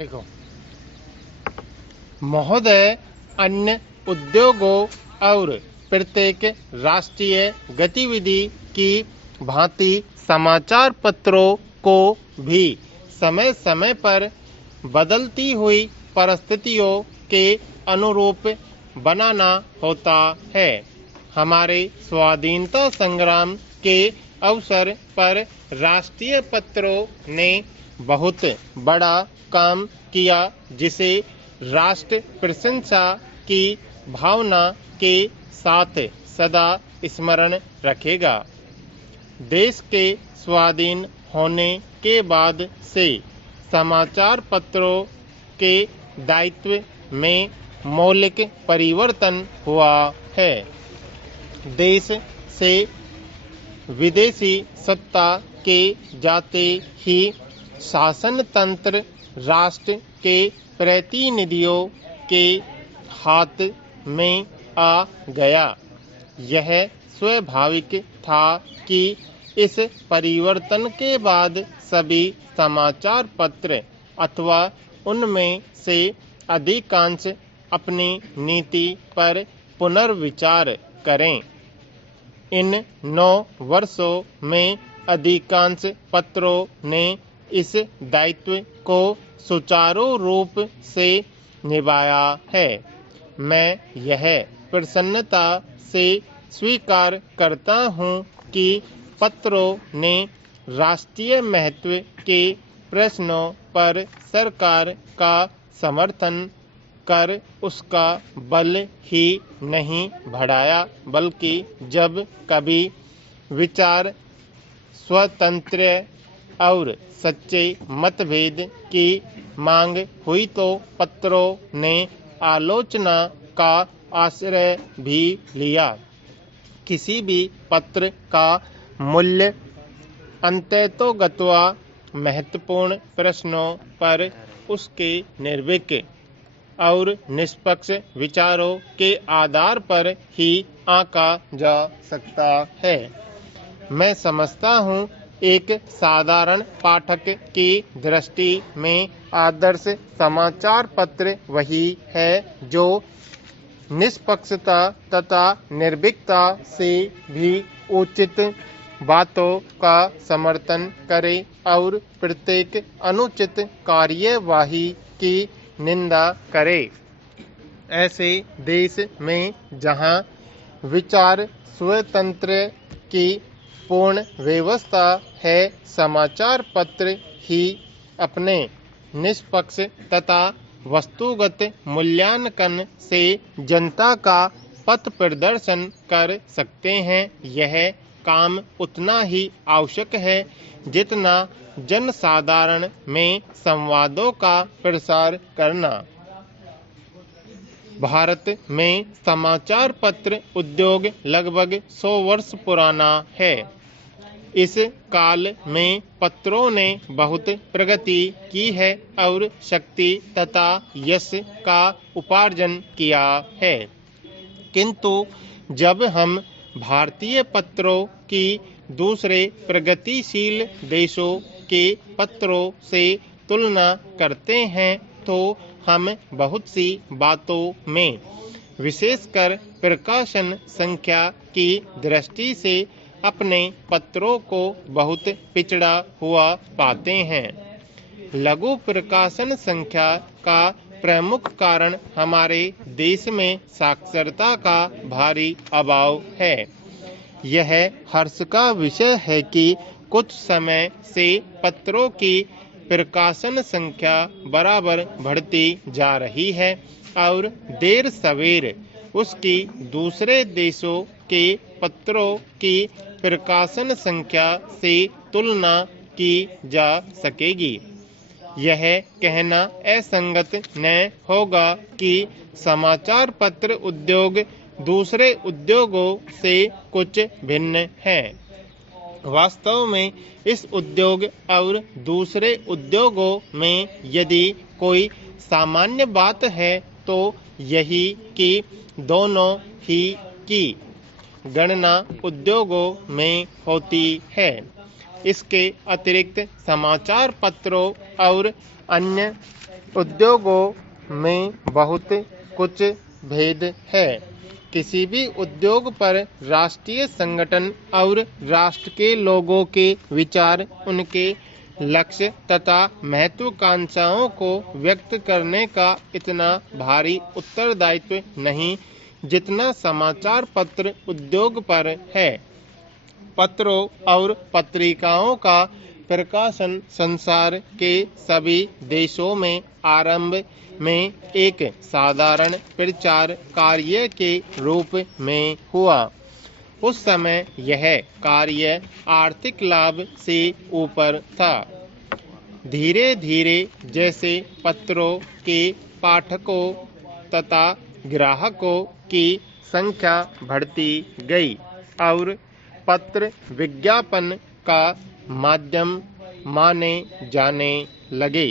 देखो महोदय, अन्य उद्योगों और प्रत्येक राष्ट्रीय गतिविधि की भांति समाचार पत्रों को भी समय समय पर बदलती हुई परिस्थितियों के अनुरूप बनाना होता है। हमारे स्वाधीनता संग्राम के अवसर पर राष्ट्रीय पत्रों ने बहुत बड़ा काम किया, जिसे राष्ट्र प्रशंसा की भावना के साथ सदा स्मरण रखेगा। देश के स्वाधीन होने के बाद से समाचार पत्रों के दायित्व में मौलिक परिवर्तन हुआ है। देश से विदेशी सत्ता के जाते ही शासन तंत्र राष्ट्र के प्रतिनिधियों के हाथ में आ गया। यह स्वाभाविक था कि इस परिवर्तन के बाद सभी समाचार पत्र अथवा उनमें से अधिकांश अपनी नीति पर पुनर्विचार करें। इन 9 वर्षों में अधिकांश पत्रों ने इस दायित्व को सुचारू रूप से निभाया है। मैं यह प्रसन्नता से स्वीकार करता हूँ कि पत्रों ने राष्ट्रीय महत्व के प्रश्नों पर सरकार का समर्थन कर उसका बल ही नहीं बढ़ाया, बल्कि जब कभी विचार स्वतंत्र और सच्चे मतभेद की मांग हुई तो पत्रों ने आलोचना का आश्रय भी लिया। किसी भी पत्र का मूल्य अंततोगत्वा महत्वपूर्ण प्रश्नों पर उसके निर्भीक और निष्पक्ष विचारों के आधार पर ही आंका जा सकता है। मैं समझता हूँ एक साधारण पाठक की दृष्टि में आदर्श समाचार पत्र वही है जो निष्पक्षता तथा निर्भीकता से भी उचित बातों का समर्थन करे और प्रत्येक अनुचित कार्यवाही की निंदा करे। ऐसे देश में जहां विचार स्वतंत्र की पूर्ण व्यवस्था है, समाचार पत्र ही अपने निष्पक्ष तथा वस्तुगत मूल्यांकन से जनता का पथ प्रदर्शन कर सकते हैं। यह काम उतना ही आवश्यक है जितना जनसाधारण में संवादों का प्रसार करना। भारत में समाचार पत्र उद्योग लगभग 100 वर्ष पुराना है। इस काल में पत्रों ने बहुत प्रगति की है और शक्ति तथा यश का उपार्जन किया है। किंतु जब हम भारतीय पत्रों की दूसरे प्रगतिशील देशों के पत्रों से तुलना करते हैं तो हम बहुत सी बातों में, विशेषकर प्रकाशन संख्या की दृष्टि से, अपने पत्रों को बहुत पिछड़ा हुआ पाते हैं। लघु प्रकाशन संख्या का प्रमुख कारण हमारे देश में साक्षरता का भारी अभाव है। यह हर्ष का विषय है कि कुछ समय से पत्रों की प्रकाशन संख्या बराबर बढ़ती जा रही है और देर सवेर उसकी दूसरे देशों के पत्रों की प्रकाशन संख्या से तुलना की जा सकेगी। यह कहना असंगत न होगा कि समाचार पत्र उद्योग दूसरे उद्योगों से कुछ भिन्न है। वास्तव में इस उद्योग और दूसरे उद्योगों में यदि कोई सामान्य बात है तो यही कि दोनों ही की गणना उद्योगों में होती है। इसके अतिरिक्त समाचार पत्रों और अन्य उद्योगों में बहुत कुछ भेद है। किसी भी उद्योग पर राष्ट्रीय संगठन और राष्ट्र के लोगों के विचार, उनके लक्ष्य तथा महत्वाकांक्षाओं को व्यक्त करने का इतना भारी उत्तरदायित्व नहीं जितना समाचार पत्र उद्योग पर है। पत्रों और पत्रिकाओं का प्रकाशन संसार के सभी देशों में आरंभ में एक साधारण प्रचार कार्य के रूप में हुआ। उस समय यह कार्य आर्थिक लाभ से ऊपर था। धीरे धीरे जैसे पत्रों के पाठकों तथा ग्राहकों की संख्या बढ़ती गई और पत्र विज्ञापन का माध्यम माने जाने लगे,